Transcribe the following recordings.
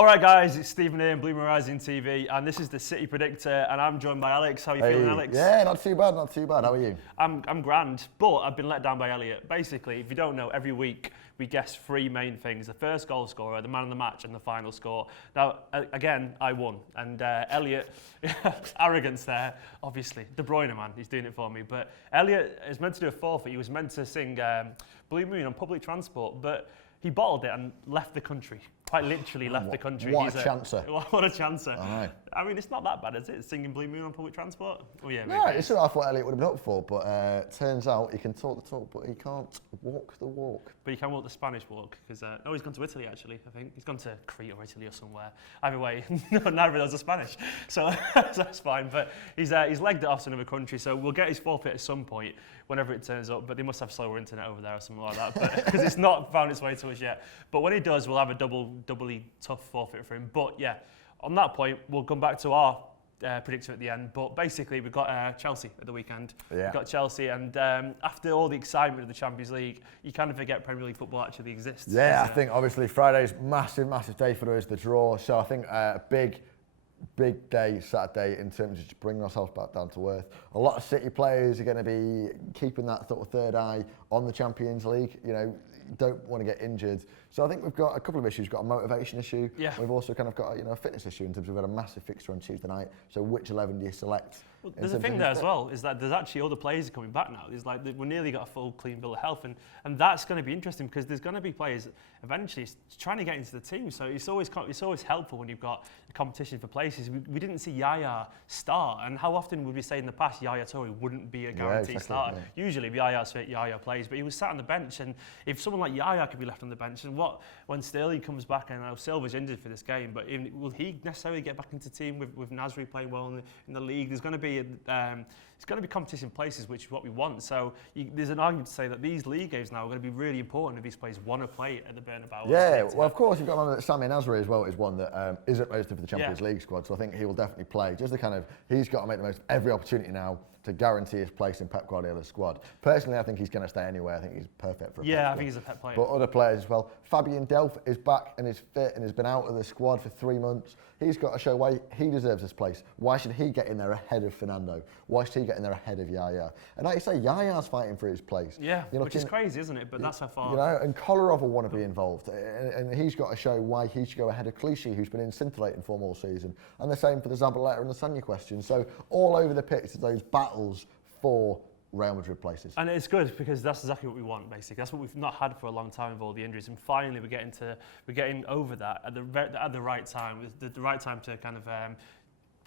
All right, guys, it's Stephen here, BlueMoonRisingTV, and this is the City Predictor, and I'm joined by Alex. How are you feeling, Alex? Yeah, not too bad, not too bad. How are you? I'm grand, but I've been let down by Elliot. Basically, if you don't know, every week we guess three main things: the first goal scorer, the man of the match, and the final score. Now, again, I won, and Elliot, arrogance there, obviously. De Bruyne, man, he's doing it for me. But Elliot is meant to do a forfeit. He was meant to sing Blue Moon on public transport, but he bottled it and left the country. Quite literally left the country. What a chancer. What a chancer. I know. I mean, it's not that bad, is it? Singing Blue Moon on public transport? Oh, yeah, maybe. No, it's what I thought Elliot would have been up for, but turns out he can talk the talk, but he can't walk the walk. But he can walk the Spanish walk, because, he's gone to Italy, actually, I think. He's gone to Crete or Italy or somewhere. Either way, neither of those are Spanish, so that's fine. But he's legged it off to another country, so we'll get his forfeit at some point, whenever it turns up, but they must have slower internet over there or something like that, because it's not found its way to us yet. But when he does, we'll have a doubly tough forfeit for him. But yeah, on that point, we'll come back to our predictor at the end. But basically, we've got Chelsea at the weekend. Yeah. We've got Chelsea, and after all the excitement of the Champions League, you kind of forget Premier League football actually exists. Yeah, I think obviously Friday's massive day for us, the draw. So I think big day Saturday in terms of just bringing ourselves back down to earth. A lot of City players are going to be keeping that sort of third eye on the Champions League. You know, don't want to get injured. So I think we've got a couple of issues. We've got a motivation issue. Yeah. We've also kind of got a fitness issue in terms of we've got a massive fixture on Tuesday night. So which 11 do you select? Well, there's a thing there as well, is that there's actually other players coming back now. There's like, we've nearly got a full clean bill of health, and that's going to be interesting because there's going to be players eventually trying to get into the team. So it's always helpful when you've got a competition for places. We didn't see Yaya start, and how often would we say in the past Yaya Toure wouldn't be a guaranteed starter? Yeah. Usually if Yaya's fit, Yaya plays, but he was sat on the bench, and if someone like Yaya could be left on the bench, and when Sterling comes back, and now Silva's injured for this game, but will he necessarily get back into the team with Nasri playing well in the league? There's going to be it's going to be competition places, which is what we want. So there's an argument to say that these league games now are going to be really important if these players want to play at the Bernabeu. Yeah, well, of course, you've got to remember that Sami Nasri as well is one that isn't registered for the Champions League squad, so I think he will definitely play. Just he's got to make the most of every opportunity now to guarantee his place in Pep Guardiola's squad. Personally, I think he's going to stay anywhere. I think he's perfect for a Pep I squad. think he's a Pep player. But other players as well. Fabian Delph is back and is fit and has been out of the squad for 3 months. He's got to show why he deserves this place. Why should he get in there ahead of Fernando? Why should he get in there ahead of Yaya? And like you say, Yaya's fighting for his place. Yeah, which is crazy, isn't it? But that's how far. You know, and Kolarov will want to be involved. And he's got to show why he should go ahead of Clichy, who's been in scintillating form all season. And the same for the Zabaleta and the Sanya question. So all over the pitch, those battles for Real Madrid places. And it's good because that's exactly what we want, basically. That's what we've not had for a long time with all the injuries, and finally we're getting over that at the right time, with the right time to kind of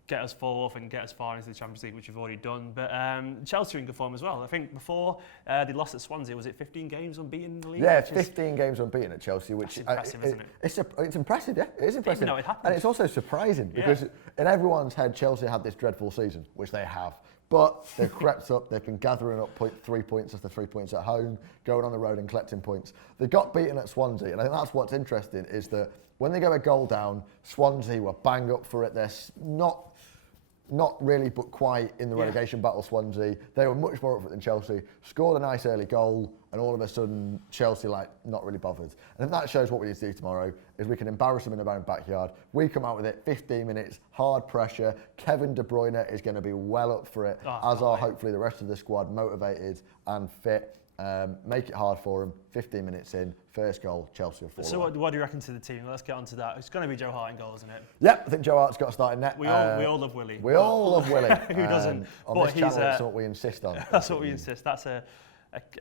get us forth and get us far into the Champions League, which we've already done. But Chelsea are in good form as well. I think before they lost at Swansea, was it 15 games unbeaten in the league? Yeah, 15 games unbeaten at Chelsea, which is impressive, isn't it? It's impressive, yeah. It is impressive. Even though it happened. And it's also surprising because in everyone's head, Chelsea had this dreadful season, which they have. But they've crept up, they've been gathering up 3 points after 3 points at home, going on the road and collecting points. They got beaten at Swansea, and I think that's what's interesting, is that when they go a goal down, Swansea were bang up for it. They're not really, but quite in the relegation battle, Swansea. They were much more up for it than Chelsea. Scored a nice early goal, and all of a sudden, Chelsea, not really bothered. And if that shows what we need to do tomorrow, is we can embarrass them in their own backyard. We come out with it, 15 minutes, hard pressure. Kevin De Bruyne is going to be well up for it, as are hopefully the rest of the squad, motivated and fit. Make it hard for them. 15 minutes in, first goal, Chelsea are 4-1. So what do you reckon to the team? Let's get on to that. It's going to be Joe Hart in goal, isn't it? Yep, I think Joe Hart's got to start in net. We all love Willie. We all love Willie. Who doesn't? On this channel, that's what we insist on. That's what we insist. That's a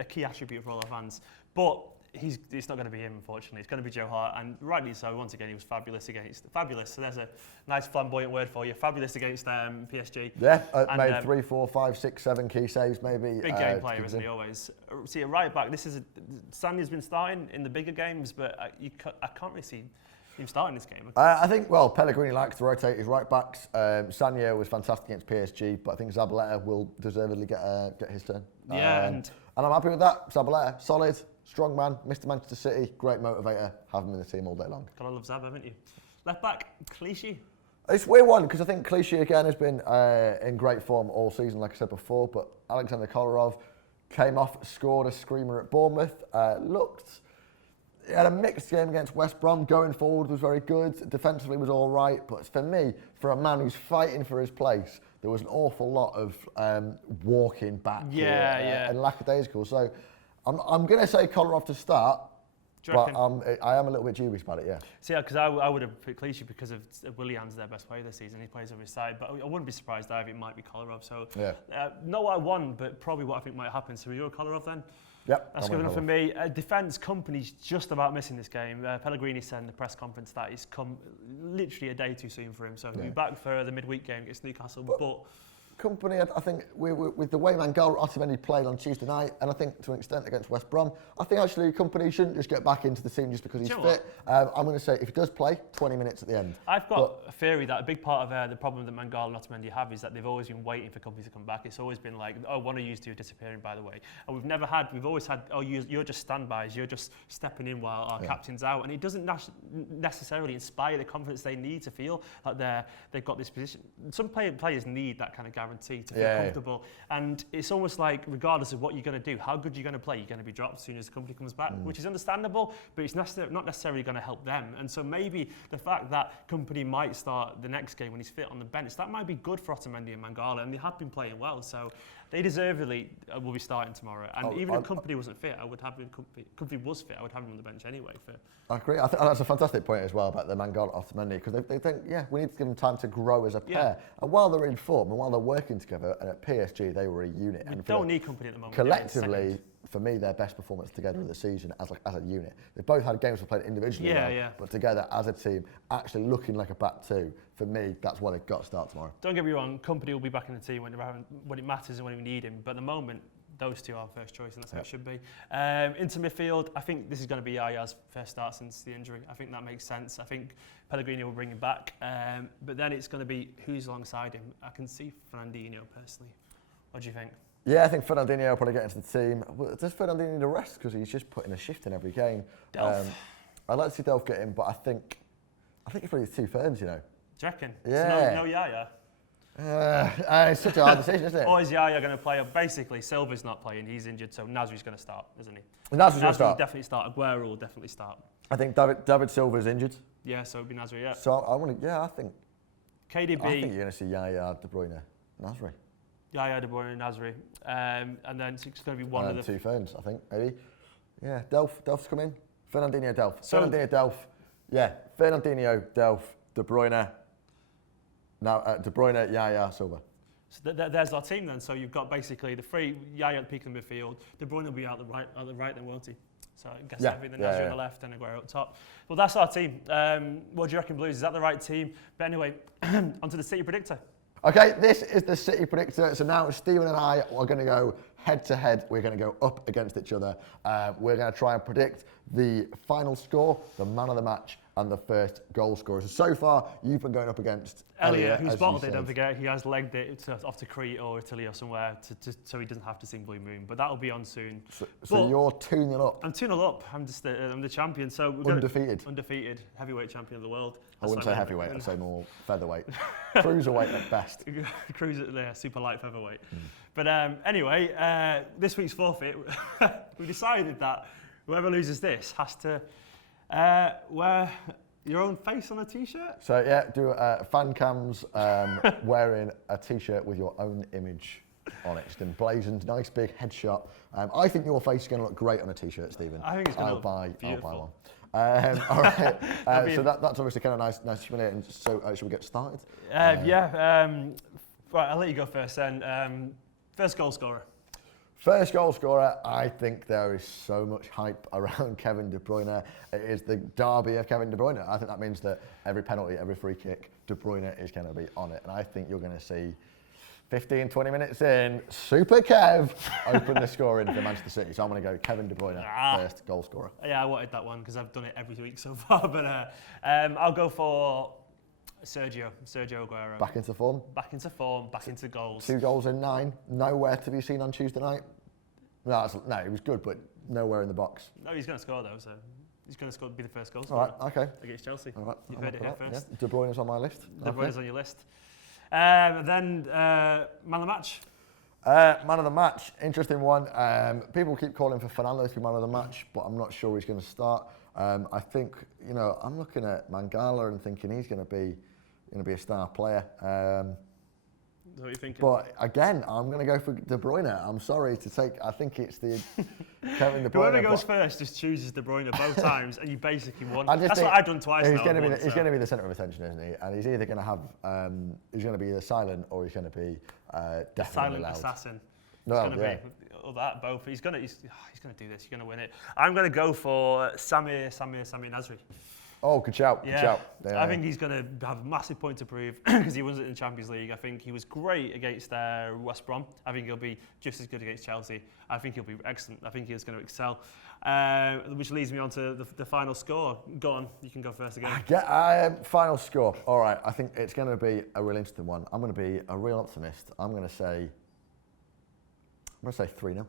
key attribute for all our fans. But it's not going to be him, unfortunately. It's going to be Joe Hart, and rightly so. Once again, he was fabulous. So there's a nice flamboyant word for you. Fabulous against PSG. Yeah, made 3, 4, 5, 6, 7 key saves, maybe. Big game player, isn't he? Always. See, a right back. Sanya's been starting in the bigger games, but I can't really see him starting this game. I think, Pellegrini likes to rotate his right backs. Sanya was fantastic against PSG, but I think Zabaleta will deservedly get his turn. Yeah, and I'm happy with that. Zabaleta, solid. Strong man, Mr. Manchester City, great motivator. Have him in the team all day long. Gotta love Zab, haven't you? Left back, Clichy. It's a weird one because I think Clichy again has been in great form all season, like I said before. But Alexander Kolarov came off, scored a screamer at Bournemouth. he had a mixed game against West Brom. Going forward was very good. Defensively was all right. But for me, for a man who's fighting for his place, there was an awful lot of walking back and lackadaisical. So I'm going to say Kolarov to start. But I am a little bit dubious about it, yeah. See, because I would have picked Clichy because of Willian's their best player this season. He plays over his side, but I wouldn't be surprised either. It might be Kolarov. So, not what I want, but probably what I think might happen. So, you're Kolarov then? Yep. That's good enough for me. Defence company's just about missing this game. Pellegrini said in the press conference that he's come literally a day too soon for him. So, he'll be back for the midweek game against Newcastle. But Company, I think, with the way Mangala Otamendi played on Tuesday night, and I think to an extent against West Brom, I think actually Company shouldn't just get back into the team just because he's fit. I'm going to say if he does play, 20 minutes at the end. I've got a theory that a big part of the problem that Mangala and Otamendi have is that they've always been waiting for Company to come back. It's always been like, oh, one of you two are disappearing, by the way. And we've always had, oh, you're just standbys, you're just stepping in while our captain's out. And it doesn't necessarily inspire the confidence they need to feel like they've got this position. Some players need that kind of guarantee to feel comfortable, and it's almost like regardless of what you're going to do, how good you're going to play, you're going to be dropped as soon as the Company comes back, which is understandable, but it's not necessarily going to help them. And so maybe the fact that Company might start the next game when he's fit on the bench, that might be good for Otamendi and Mangala, and they have been playing well, so they deservedly will be starting tomorrow. And even if Company wasn't fit, I would have him. Company was fit, I would have him on the bench anyway. I agree. I think that's a fantastic point as well about the Mangala Otamendi, because they think, we need to give them time to grow as a pair. And while they're in form and while they're working together, and at PSG they were a unit. You don't need Company at the moment. Collectively, for me, their best performance together of the season as a unit. They both had games we played individually, but together as a team, actually looking like a back two. For me, that's why they've got to start tomorrow. Don't get me wrong, Company will be back in the team when it matters and when we need him. But at the moment, those two are first choice, and that's how it should be. Into midfield, I think this is going to be Yaya's first start since the injury. I think that makes sense. I think Pellegrini will bring him back. But then it's going to be who's alongside him. I can see Fernandinho personally. What do you think? Yeah, I think Fernandinho will probably get into the team. Does Fernandinho need a rest? Because he's just putting a shift in every game. Delph. I'd like to see Delph get in, but I think it's probably 2 thirds, you know. Do you reckon? Yeah. So no Yaya? It's such a hard decision, isn't it? Or is Yaya going to play? Basically, Silva's not playing. He's injured, so Nasri's going to start, isn't he? Nasri's going to start. Will definitely start. Aguero will definitely start. I think David Silva's injured. Yeah, so it'll be Nasri, yeah. So I think KDB. I think you're going to see Yaya, De Bruyne, Nasri. Yaya, De Bruyne, Nasri. And then it's going to be one of the... 2 ferns, I think, maybe. Yeah, Delph's come in. Fernandinho, Delph. So, Fernandinho, Delph. Yeah, Fernandinho, Delph, De Bruyne. Now, De Bruyne, Yaya, Silva. So there's our team then. So you've got basically the 3, Yaya at the peak of the midfield. De Bruyne will be out the right then, won't he? So I guess that'll be the Nasri on the left and Aguero up top. Well, that's our team. What do you reckon, Blues? Is that the right team? But anyway, onto the City Predictor. Okay, this is the City Predictor. So now Stephen and I are going to go head to head. We're going to go up against each other. We're going to try and predict the final score, the man of the match, and the first goal scorer. So far, you've been going up against Elliot, who's bottled it, don't forget. He has legged it off to Crete or Italy or somewhere so he doesn't have to sing Blue Moon. But that'll be on soon. So you're 2-0 up. I'm 2-0 up. I'm the champion. So undefeated. Undefeated. Heavyweight champion of the world. I wouldn't say heavyweight. I'd say more featherweight. Cruiserweight at best. Super light featherweight. But anyway, this week's forfeit, we decided that whoever loses this has to wear your own face on a t-shirt. So yeah, do fan cams wearing a t-shirt with your own image on it. Just emblazoned, nice big headshot. I think your face is going to look great on a t-shirt, Stephen. I think it's going to look beautiful. I'll buy one. All right. So that's obviously kind of nice to humiliate. And so should we get started? Right, I'll let you go first then. First goal scorer. First goal scorer, I think there is so much hype around Kevin De Bruyne. It is the derby of Kevin De Bruyne. I think that means that every penalty, every free kick, De Bruyne is going to be on it. And I think you're going to see 15, 20 minutes in, Super Kev open the scoring for Manchester City. So I'm going to go Kevin De Bruyne, first goal scorer. Yeah, I wanted that one because I've done it every week so far. But I'll go for Sergio Aguero. Back into form? Back into form, back into goals. 2 goals in 9, nowhere to be seen on Tuesday night. No, it was good, but nowhere in the box. No, he's going to score though, so he's going to be the first goal scorer. All right, okay. Against Chelsea. All right, you've heard it here first. Yeah. De Bruyne's on my list. De Bruyne's on your list. Then man of the match. Man of the match, interesting one. People keep calling for Fernando to be man of the match, but I'm not sure he's going to start. I think, you know, I'm looking at Mangala and thinking he's going to be a star player. Is that what you're thinking? But again, I'm going to go for De Bruyne. I'm sorry to take. I think it's the Kevin De Bruyne. Whoever goes first just chooses De Bruyne both times, and you basically won. That's what I've done twice he's now. He's going to be the centre of attention, isn't he? And he's either going to have, he's going to be either silent or he's going to be definitely silent loud. Assassin. No, it's going to be all that both. He's going to do this. He's going to win it. I'm going to go for Samir Nasri. Oh, good shout. Yeah. Good shout. Yeah. I think he's going to have a massive point to prove because he won it in the Champions League. I think he was great against West Brom. I think he'll be just as good against Chelsea. I think he'll be excellent. I think he's going to excel. Which leads me on to the final score. Go on, you can go first again. Final score. All right, I think it's going to be a real interesting one. I'm going to be a real optimist. I'm going to say 3-0.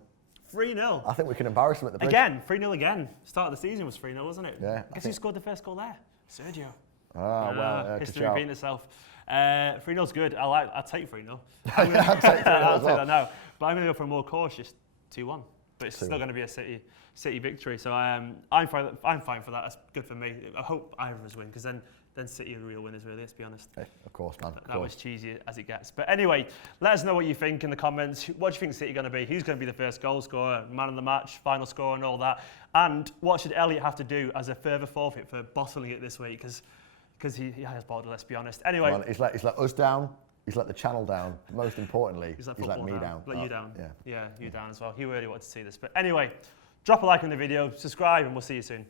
3-0. I think we can embarrass them at the bridge. Again, 3-0 again. Start of the season was 3-0, wasn't it? Yeah. Guess who scored the first goal there? Sergio. Well, history repeating itself. 3-0's good. I'll take 3-0. I'll take 3-0 I'll as well. take that now. But I'm going to go for a more cautious 2-1. But it's still going to be a City victory. So I'm fine for that. That's good for me. I hope either of us win because then City are the real winners, really, let's be honest. Hey, of course, man. That was cheesy as it gets. But anyway, let us know what you think in the comments. What do you think City are going to be? Who's going to be the first goal scorer, man of the match, final score and all that? And what should Elliot have to do as a further forfeit for bottling it this week? Because he has bottled, let's be honest. Anyway. Well, he's let us down. He's let the channel down. Most importantly, he's let me down. Let you down. Yeah, you down as well. He really wanted to see this. But anyway, drop a like on the video, subscribe, and we'll see you soon.